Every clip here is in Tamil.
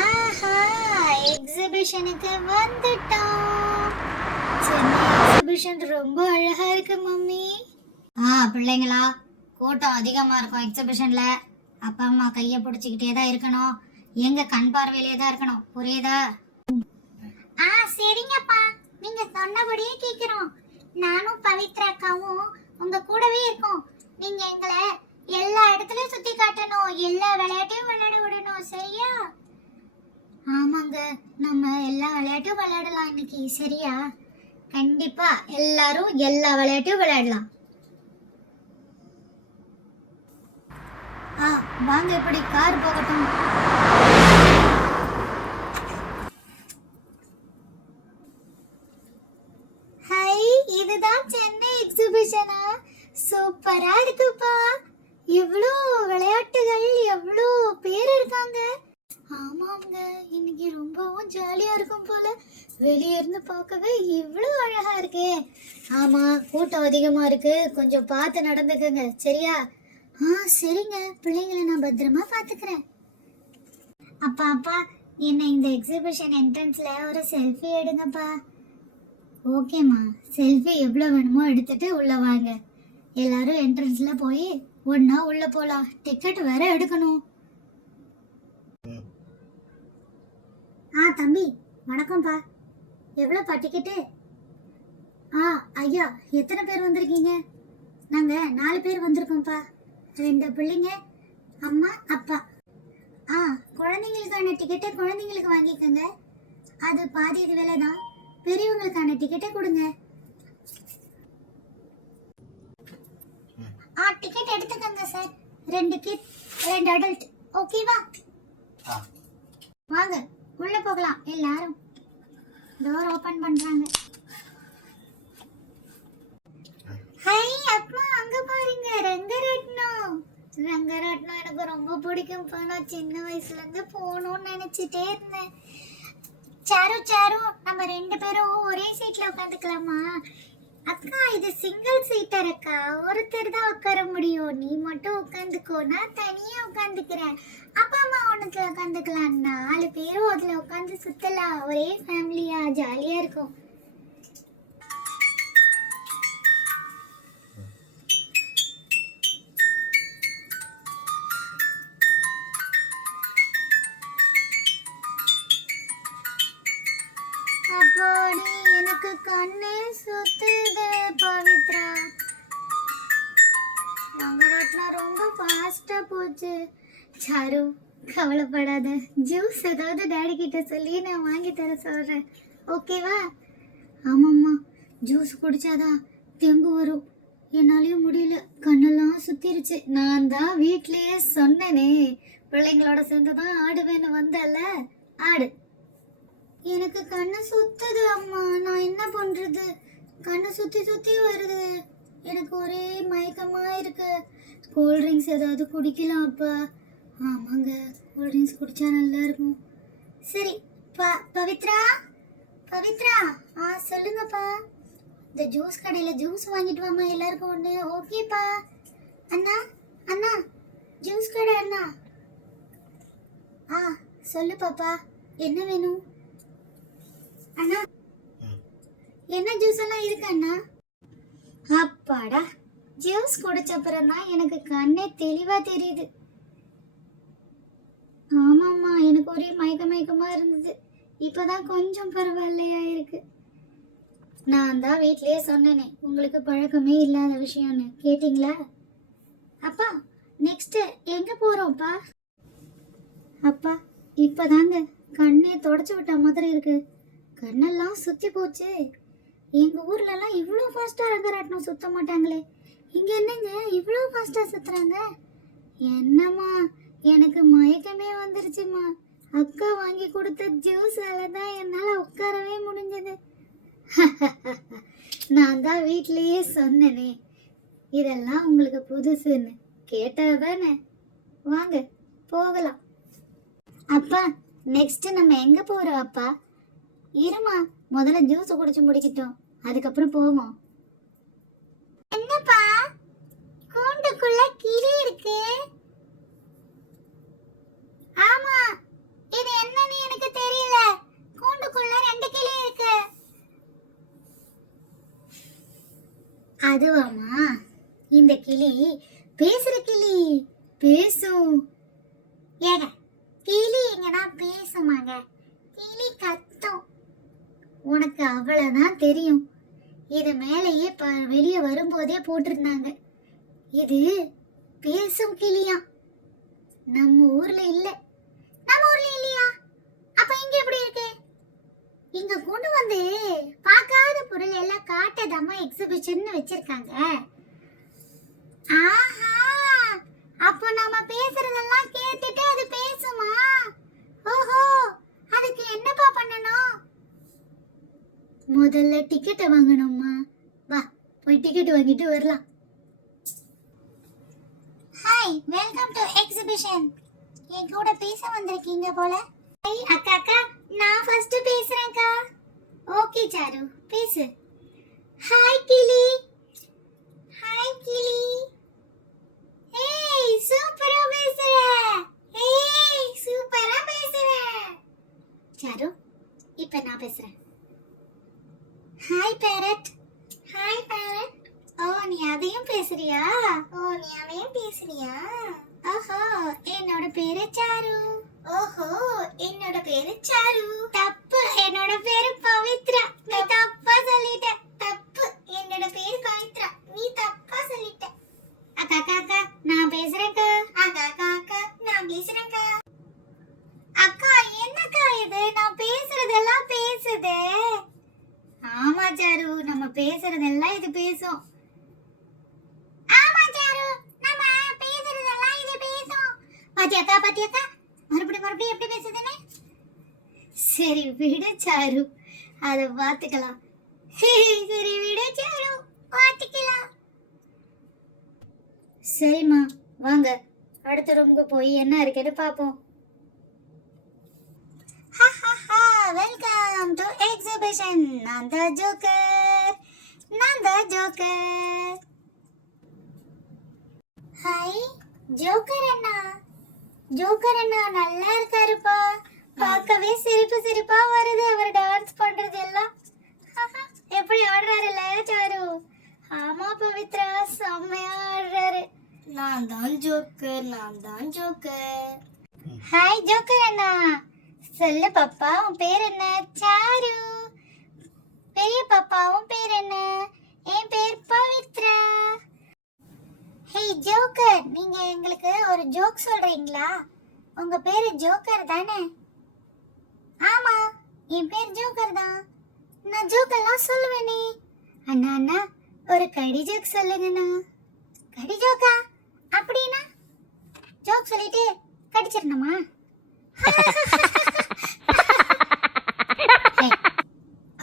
ஆஹா, எக்ஸிபிஷனுக்கு வந்துட்டோம். சென்னை எக்ஸிபிஷன் ரொம்ப அழகா இருக்கு மம்மி. பிள்ளைங்களா, கூட்டம் அதிகமா இருக்கும் எக்ஸிபிஷன்ல. அப்பா அம்மா கையை பிடிச்சிக்கிட்டே தான் இருக்கணும். எங்க கண் பார்வையிலே தான் இருக்கணும். புரியுதா? சரிங்கப்பா, நீங்க சொன்னபடியே கேக்குறோம். நானும் பவித்ரா அக்காவும் உங்க கூடவே இருக்கோம். நீங்க எங்களை எல்லா இடத்துலயும் சுத்தி காட்டணும், எல்லா விளையாட்டையும் விளையாட விடணும். சரியா? ஆமாங்க, நம்ம எல்லா விளையாட்டும் விளையாடலாம் இன்னைக்கு. சரியா? கண்டிப்பா எல்லாரும் எல்லா விளையாட்டும் விளையாடலாம். வாங்க, இப்படி கார் போகட்டும். இதுதான் சென்னை எக்ஸிபிஷனா? சூப்பரா இருக்குப்பா. எவ்வளோ விளையாட்டுகள், எவ்வளோ பேர் இருக்காங்க. ஆமாங்க, இன்னைக்கு ரொம்பவும் ஜாலியா இருக்கும் போல. வெளியே இருந்து பார்க்கவே இவ்வளோ அழகா இருக்கே. ஆமா, கூட்டம் அதிகமா இருக்கு, கொஞ்சம் பார்த்து நடந்துக்கங்க. சரியா? சரிங்க, பிள்ளைங்களை நான் பத்திரமா பாத்துக்கிறேன். அப்பா அப்பா, என்ன இந்த எக்ஸிபிஷன் என்ட்ரன்ஸ்ல ஒரு செல்ஃபி எடுங்கப்பா. ஓகேம்மா, செல்ஃபி எவ்வளோ வேணுமோ எடுத்துட்டு உள்ள வாங்க. எல்லாரும் என்ட்ரன்ஸ்ல போய் ஒன்னா உள்ள போலாம். டிக்கெட் வேற எடுக்கணும். தம்பி வணக்கம்ப்பா. எவ்வளோப்பா டிக்கெட்டு? ஐயா, எத்தனை பேர் வந்திருக்கீங்க? நாங்க 4 பேர் வந்திருக்கோம்ப்பா. 2 பிள்ளைங்க, அம்மா அப்பா. குழந்தைங்களுக்கான டிக்கெட்டை குழந்தைங்களுக்கு வாங்கிக்கோங்க. அது பாதி விலை தான். பெரியவங்களுக்கான டிக்கெட்டை கொடுங்க. டிக்கெட் எடுத்துக்கங்க சார். 2 kit, 2 adult. ஓகேவா? வாங்க உள்ள போகலாம். எல்லாரும் டோர் ஓபன் பண்றாங்க. ஹாய் அப்பா, அங்க பாருங்க ரங்கராட்னம். ரங்கராட்னம் எனக்கு ரொம்ப பிடிக்கும். நான் சின்ன வயசுல இருந்து போகணும்னு நினைச்சிட்டே இருந்தேன். சாரு சாரு, நம்ம 2 பேரும் ஒரே சீட்ல உட்காந்துக்கலாமா? அக்கா, இது சிங்கிள் சீட்டர் அக்கா. ஒருத்தர் தான் உட்கார முடியும். நீ மட்டும் உட்காந்துக்கோ, நான் தனியா உட்காந்துக்கிறேன். அப்பா அம்மா ஒண்ணுத்துல உட்காந்துக்கலாம். 4 பேரும் அதுல உட்காந்து சுத்தலாம். ஒரே ஃபேமிலியா ஜாலியா இருக்கும். அப்பாடி, எனக்கு கண்ணே சுத்துது பவித்ரா. ரங்கராட்னம் ரொம்ப ஃபாஸ்டா போச்சு. சாரு, கவலைப்படாத. ஜூஸ் ஏதாவது டாடி கிட்ட சொல்லி நான் வாங்கி தர சொல்றேன். ஓகேவா? ஆமாம்மா, ஜூஸ் குடிச்சாதான் தெம்பு வரும். என்னாலையும் முடியல, கண்ணெல்லாம் சுத்திருச்சு. நான் தான் வீட்லயே சொன்னேனே, பிள்ளைங்களோட சேர்ந்துதான் ஆடுவேன்னு வந்தல. ஆடு. எனக்கு கண்ணு சுத்துது அம்மா. நான் என்ன பண்றது? கண்ணு சுத்தி சுத்தி வருது. எனக்கு ஒரே மயக்கமா இருக்கு. கூல் ட்ரிங்க்ஸ் ஏதாவது குடிக்கலாம் அப்பா? ஆமாங்க, கூல் ட்ரிங்க்ஸ் குடிச்சா நல்லா இருக்கும். சரி, பவித்ரா பவித்ரா, சொல்லுங்கப்பா. இந்த ஜூஸ் கடையில் ஜூஸ் வாங்கிட்டு வாமா, எல்லாருக்கும் ஒன்று. ஓகேப்பா. அண்ணா அண்ணா, ஜூஸ் கடை அண்ணா. சொல்லு பாப்பா, என்ன வேணும்? அண்ணா, என்ன ஜூஸ் எல்லாம் இருக்கு அண்ணா? அப்பாடா, ஜூஸ் குடிச்சப்புறம் தான் எனக்கு கண்ணே தெளிவா தெரியுது. ஆமாம்மா, எனக்கு ஒரே மயக்கமா இருந்தது. இப்பதான் கொஞ்சம் பரவாயில்லையா இருக்கு. நான் தான் வீட்லயே சொன்னேனே, உங்களுக்கு பழக்கமே இல்லாத விஷயம்னு. கேட்டீங்களா? அப்பா, நெக்ஸ்ட் எங்க போறோம்ப்பா? அப்பா, இப்பதாங்க கண்ணே தொடச்சு விட்ட மாதிரி இருக்கு. கண்ணெல்லாம் சுத்தி போச்சு. எங்க ஊர்ல எல்லாம் இவ்வளோ ஃபாஸ்டா ரங்கராட்னம் சுத்த மாட்டாங்களே. இங்க என்னங்க இவ்வளோ ஃபாஸ்டா சுத்துறாங்க? என்னம்மா, எனக்கு மயக்கமே வந்துருச்சுமா. அக்கா வாங்கி கொடுத்த ஜூஸால தான் என்னால உட்காரவே முடிஞ்சது. நான் தான் வீட்லயே சொன்னேனே, இதெல்லாம் உங்களுக்கு புதுசுன்னு. கேட்டாதானே? வாங்க போகலாம். அப்பா, நெக்ஸ்ட் நம்ம எங்க போறோம் அப்பா? இருமா, முதல்ல ஜூஸ் குடிச்சு முடிக்கட்டும், அதுக்கப்புறம் போவோம். என்னப்பா, கூண்டுக்குள்ள கிளி இருக்கு. ஆமா, இது என்னன்னு எனக்கு தெரியல. கூண்டுக்குள்ள 2 கிளி இருக்கு. அதுவாமா, இந்த கிளி பேசுற கிளி. பேசும். ஏங்க, கிளி எங்கன்னா பேசுமாங்க? கிளி கத்தும். உனக்கு அவ்வளவுதான் தெரியும். இது மேலேயே வெளியே வரும்போதே போட்டிருந்தாங்க, இது பேசும் கிளியா. நம்ம ஊர்ல இல்ல. நம்ம ஊர்ல இல்லையா? அப்ப இங்க எப்படி இருக்கு? இங்க கொண்டு வந்து பார்க்காத பொருள் எல்லாம் காட்டதாமா எக்ஸிபிஷன் வச்சிருக்காங்க. ஆஹா, அப்ப நம்ம பேசுறதெல்லாம் கேட்டுட்டு அது பேசுமா? ஓஹோ, அதுக்கு என்னப்பா பண்ணணும்? முதல்ல டிக்கெட்டை வாங்கணுமா? வா, போய் டிக்கெட் வாங்கிட்டு வரலாம். Hi, welcome to exhibition. என் கூட பேச வந்திருக்கீங்க போல. ஹாய் அக்கா. அக்கா, நான் ஃபர்ஸ்ட் பேசுறேன்க்கா. ஓகே சாரு, பேசு. ஹாய் கிளி. ஹாய் கிளி. ஏய், சூப்பரா பேசுற. ஏய், சூப்பரா பேசுற. சாரு, இப்போ நான் பேசுறேன். Hi parrot. Hi parrot. ஓ, நீ அதையும் பேசுறியா? ஓஹோ, என்னோட பேரு சாரு. ஓஹோ, என்னோட பேரு சாரு. தப்பு, என்னோட பேரு பவித்ரா. நீ தப்பா சொல்லிட்ட. தப்பு, என்னோட பேரு பவித்ரா. நீ தப்பா சொல்லிட்ட. அக்கா அக்கா அக்கா, நான் பேசுறேன்க்கா. அக்கா அக்கா அக்கா, நான் பேசுறேன்க்கா. அக்கா, என்னக்கா இது? நான் பேசுறதெல்லாம் பேசுதே. ஆமா சாரு, நம்ம பேசுறதெல்லாம் இது பேசும். ஆமா சாரு, நம்ம பேசுறதெல்லாம் இது பேசும். பாத்தியாக்கா, பாத்தியாக்கா, மறுபடியும் எப்படி பேசுதுன்னு? சரி விடு சாரு, அதை பார்த்துக்கலாம். சரி விடு சாரு, பார்த்துக்கலாம். சரிம்மா, வாங்க அடுத்த ரூமுக்கு போய் என்ன இருக்குன்னு பாப்போம். Welcome to exhibition. நான் தான் ஜோக்கர். ஹாய் ஜோக்கர் அண்ணா. ஜோக்கர் அண்ணா நல்லா இருக்காருப்பா. பார்க்கவே சிரிப்பா வருது அவர் டான்ஸ் பண்றது எல்லாம். எப்படி ஆடுறாருல்ல சாரு? ஆமா பவித்ரா, செம்மையா ஆடுறாரு. நான் தான் ஜோக்கர். ஹாய் ஜோக்கர் அண்ணா. சொல்லு பாப்பா, உன் பேர் என்ன? சாரு. பெரிய பாப்பா, உன் பேர் என்ன? என் பேர் பவித்ரா. ஹே ஜோக்கர், நீங்க எங்களுக்கு ஒரு ஜோக் சொல்றீங்களா? உங்க பேரு ஜோக்கர் தானே? ஆமா, என் பேர் ஜோக்கர் தான். நான் ஜோக்கெல்லாம் சொல்லுவேனே. அண்ணா, ஒரு கடி ஜோக் சொல்லுங்கண்ணா. கடி ஜோக்கா? அப்படின்னா ஜோக் சொல்லிட்டு கடிச்சிடணுமா?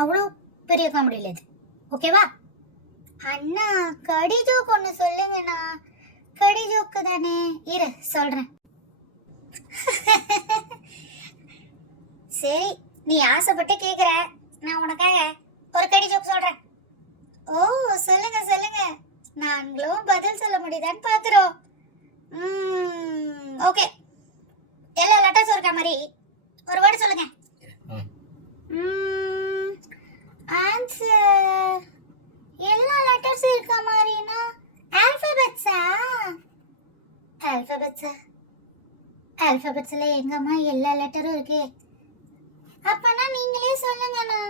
அவ்வளோ பெரிய காமெடி இல்லை இது, ஓகேவா? அண்ணா, கடி ஜோக் ஒன்று சொல்லுங்கண்ணா. கடி ஜோக்கு தானே, இரு சொல்றேன். சரி, நீ ஆசைப்பட்டு கேக்குற, நான் உனக்காக ஒரு கடி ஜோக் சொல்றேன். ஓ, சொல்லுங்க. நாங்களும் பதில் சொல்ல முடியுதான்னு பாக்குறோம். ஓகே, எல்லா லெட்டர்ஸ் இருக்க மாதிரி ஒரு வேர்டு சொல்லுங்க. ஆன்சர் எல்லா லெட்டர்ஸ் இருக்க மாதிரினா ஆல்பபெட்ஸ்ல எங்கம்மா எல்லா லெட்டரும் இருக்கு? அப்பனா நீங்களே சொல்லுங்கண்ணா.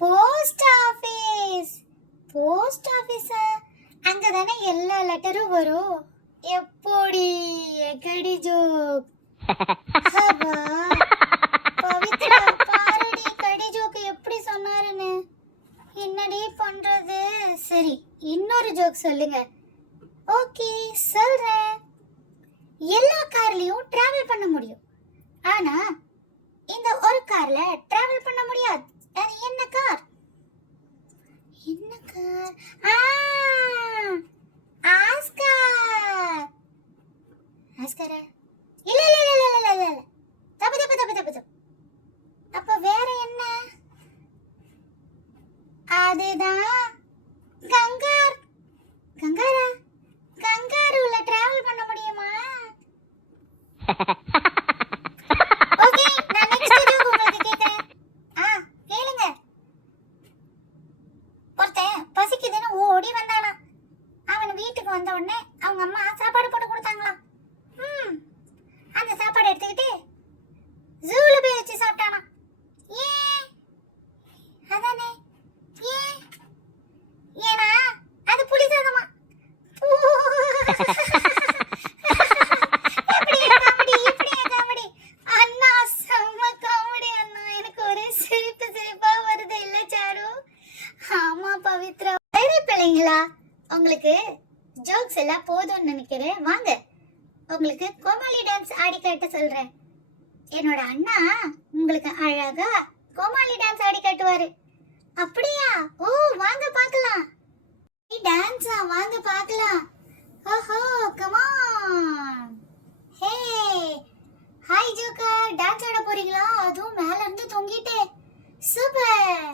போஸ்ட் ஆபீஸ் அங்கதானே எல்லா லெட்டரும் வரும். எப்படி கடி ஜோக்? பவித்ரா, பாருடி கடி ஜோக் எப்படி சொன்னாருன்னு. என்னடி பண்றது? சரி, இன்னொரு ஜோக் சொல்லுங்க. ஓகே, சொல்றேன். எல்லா கார்லயும் டிராவல் பண்ண முடியும், ஆனா இந்த ஒரு கார்ல டிராவல் பண்ண முடியாது. அது என்ன கார்? ஆஸ்கார். இல்ல. தப்பு. அப்ப வேற என்ன? அதுதான் கங்கார். பசிக்குதுன்னு ஓடி வந்தானா. அவன் வீட்டுக்கு வந்த உடனே அவங்க அம்மா சாப்பாடு போட்டு கொடுத்தாங்களாம். அந்த சாப்பாடு எடுத்துக்கிட்டு ஜூல போய் வச்சு சாப்பிட்டானா. ஏன்? அதானே ஏன்? ஏன்னா அது புளி சாதமா. அண்ணா செம்ம காமெடி அண்ணா. எனக்கு ஒரே சிரிப்பா வருது இல்ல சாரு? ஆமா பவித்ரா. சரி பிள்ளைங்களா, உங்களுக்கு ஜோக்ஸ் எல்லாம் போதும்னு நினைக்கிறேன். வாங்க உங்களுக்கு கோமாளி டான்ஸ் ஆடி காட்ட சொல்றேன். என்னோட அண்ணா உங்களுக்கு அழகா கோமாளி டான்ஸ் ஆடி காட்டுவாரு. அப்படியா? ஓ வாங்க பார்க்கலாம். டான்ஸா? வாங்க பார்க்கலாம். ஓஹோ come on. Hey hi joker, dance ஆட போறீங்களா? அதுவும் மேல இருந்து தொங்கிட்டே. சூப்பர்.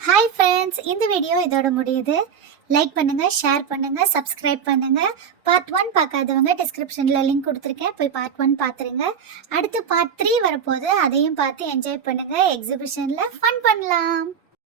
ஹாய் ஃப்ரெண்ட்ஸ், இந்த வீடியோ இதோட முடியுது. லைக் பண்ணுங்க, ஷேர் பண்ணுங்க, சப்ஸ்கிரைப் பண்ணுங்க. பார்ட் 1 பார்க்காதவங்க டிஸ்கிரிப்ஷன்ல லிங்க் கொடுத்துருக்கேன், போய் பார்ட் 1 பார்த்துருங்க. அடுத்து பார்ட் 3 வரப்போகுது, அதையும் பார்த்து என்ஜாய் பண்ணுங்க. எக்ஸிபிஷன்ல ஃபன் பண்ணலாம்.